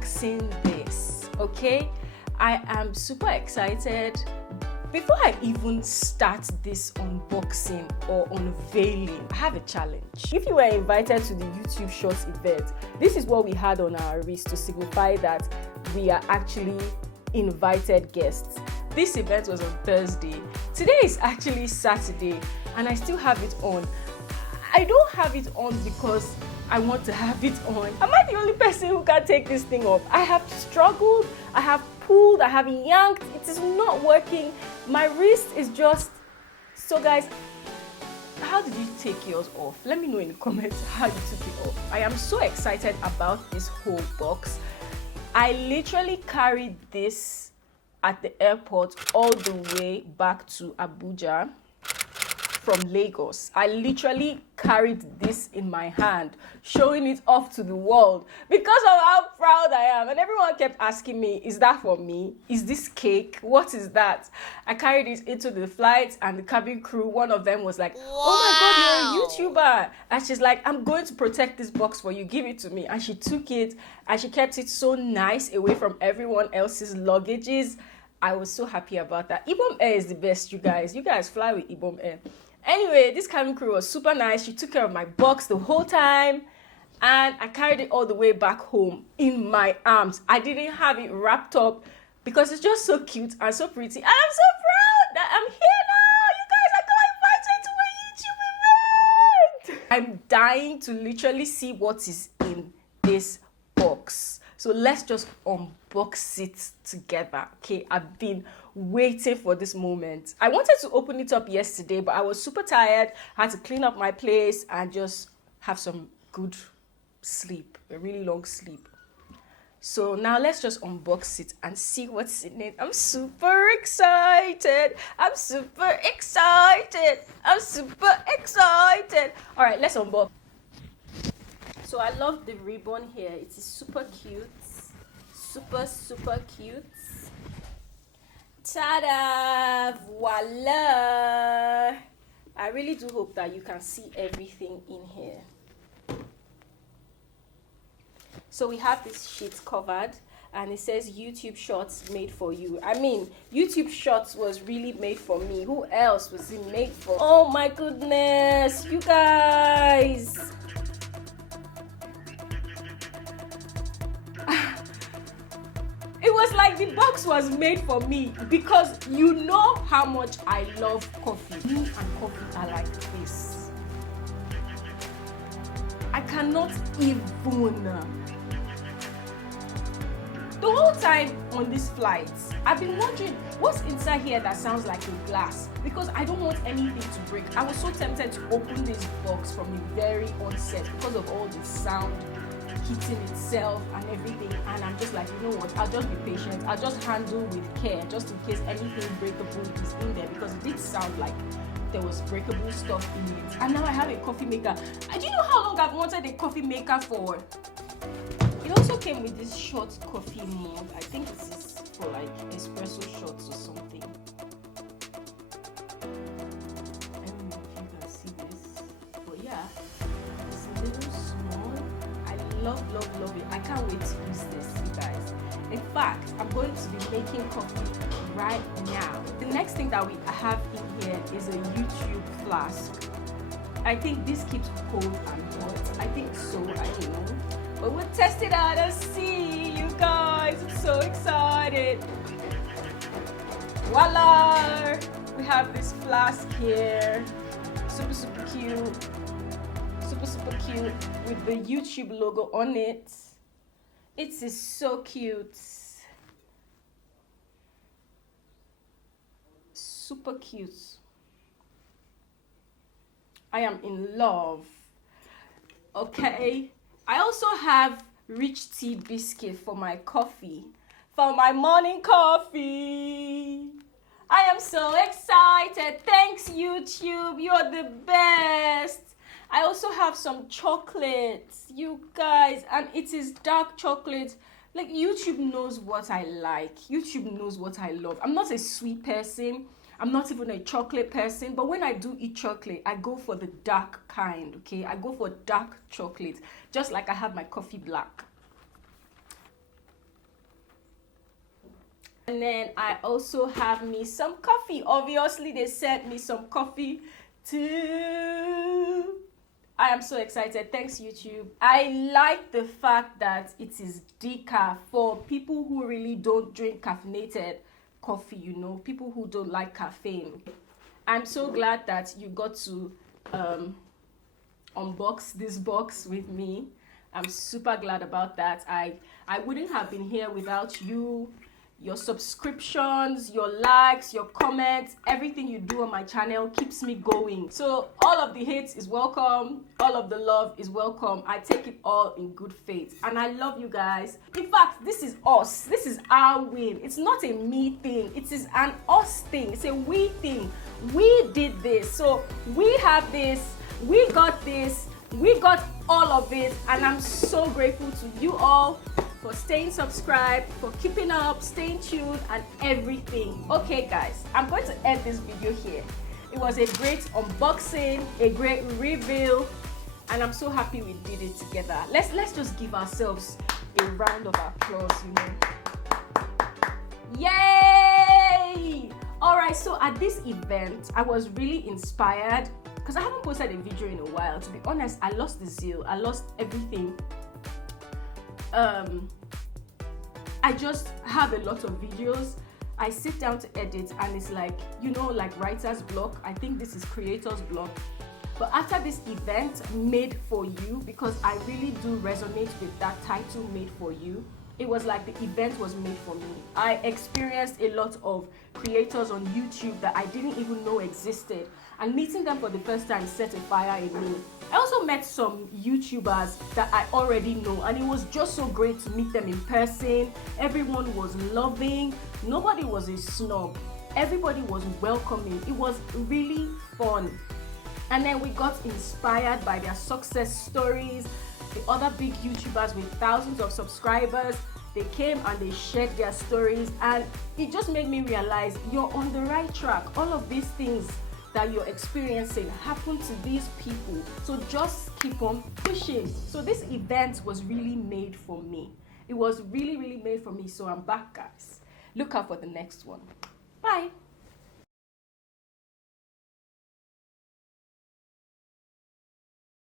unboxing this, okay? I am super excited. Before I even start this unboxing or unveiling, I have a challenge. If you were invited to the YouTube Shorts event, this is what we had on our wrist to signify that we are actually invited guests. This event was on Thursday. Today is actually Saturday, and I still have it on. I don't have it on because I want to have it on. Am I the only person who can take this thing off? I have struggled, I have pulled, I have yanked. It is not working. My wrist is just... So guys, how did you take yours off? Let me know in the comments how you took it off. I am so excited about this whole box. I literally carried this at the airport all the way back to Abuja from Lagos. I literally carried this in my hand, showing it off to the world because of how proud I am. And everyone kept asking me, is that for me? Is this cake? What is that? I carried it into the flight, and the cabin crew, one of them was like, wow, oh my God, you're a YouTuber. And she's like, I'm going to protect this box for you. Give it to me. And she took it and she kept it so nice away from everyone else's luggages. I was so happy about that. Ibom Air is the best, you guys. You guys fly with Ibom Air. Anyway, this cabin crew was super nice. She took care of my box the whole time, and I carried it all the way back home in my arms. I didn't have it wrapped up because it's just so cute and so pretty. And I'm so proud that I'm here now. You guys, I got invited to a YouTube event. I'm dying to literally see what is in this box. So let's just unbox it together, okay? I've been waiting for this moment. I wanted to open it up yesterday, but I was super tired. I had to clean up my place and just have some good sleep, a really long sleep. So now let's just unbox it and see what's in it. I'm super excited. I'm super excited. I'm super excited. All right, let's unbox. So I love the ribbon here. It is super cute. Super, super cute. Ta-da! Voila! I really do hope that you can see everything in here. So we have this sheet covered, and it says YouTube Shorts made for you. I mean, YouTube Shorts was really made for me. Who else was it made for? Oh my goodness, you guys! It was like the box was made for me because you know how much I love coffee. Me and coffee are like this. I cannot even. The whole time on this flight, I've been wondering what's inside here that sounds like a glass, because I don't want anything to break. I was so tempted to open this box from the very onset because of all the sound hitting itself and everything, and I'm just like, you know what, I'll just be patient. I'll just handle with care just in case anything breakable is in there, because it did sound like there was breakable stuff in it. And now I have a coffee maker. Do you know how long I've wanted a coffee maker for? It also came with this short coffee mug. I think this is for like espresso shots or something. I don't know if you can see this, but yeah, it's a little small. Love it. I can't wait to use this, you guys. In fact, I'm going to be making coffee right now. The next thing that we have in here is a YouTube flask. I think this keeps cold and hot. I think so, I don't know. But we'll test it out and see, you guys. I'm so excited. Voila! We have this flask here. Super, super cute. Super cute with the YouTube logo on it. It is so cute. Super cute. I am in love. Okay. I also have rich tea biscuit for my coffee. For my morning coffee. I am so excited. Thanks, YouTube. You're the best. I also have some chocolates, you guys, and it is dark chocolate. Like, YouTube knows what I like. YouTube knows what I love. I'm not a sweet person. I'm not even a chocolate person. But when I do eat chocolate, I go for the dark kind, okay? I go for dark chocolate, just like I have my coffee black. And then I also have me some coffee. Obviously, they sent me some coffee too. I am so excited. Thanks, YouTube. I like the fact that it is decaf for people who really don't drink caffeinated coffee, you know, people who don't like caffeine. I'm so glad that you got to unbox this box with me. I'm super glad about that. I wouldn't have been here without you, your subscriptions, your likes, your comments. Everything you do on my channel keeps me going. So all of the hate is welcome, all of the love is welcome. I take it all in good faith, and I love you guys. In fact, this is us. This is our win. It's not a me thing, it is an us thing. It's a we thing. We did this, so we have this, we got this, we got all of it, and I'm so grateful to you all for staying subscribed, for keeping up, staying tuned, and everything. Okay guys, I'm going to end this video here. It was a great unboxing, a great reveal, and I'm so happy we did it together. Let's just give ourselves a round of applause, you know. Yay! Alright, so at this event, I was really inspired because I haven't posted a video in a while. To be honest, I lost the zeal, I lost everything. I just have a lot of videos. I sit down to edit and it's like, you know, like writer's block. I think this is creator's block. But after this event, Made for You, because I really do resonate with that title, Made for You, it was like the event was made for me. I experienced a lot of creators on YouTube that I didn't even know existed, and meeting them for the first time set a fire in me. I also met some YouTubers that I already know, and it was just so great to meet them in person. Everyone was loving. Nobody was a snob. Everybody was welcoming. It was really fun. And then we got inspired by their success stories. The other big YouTubers with thousands of subscribers, they came and they shared their stories, and it just made me realize you're on the right track. All of these things that you're experiencing happen to these people, so just keep on pushing. So this event was really made for me. It was really made for me, so I'm back, guys. Look out for the next one.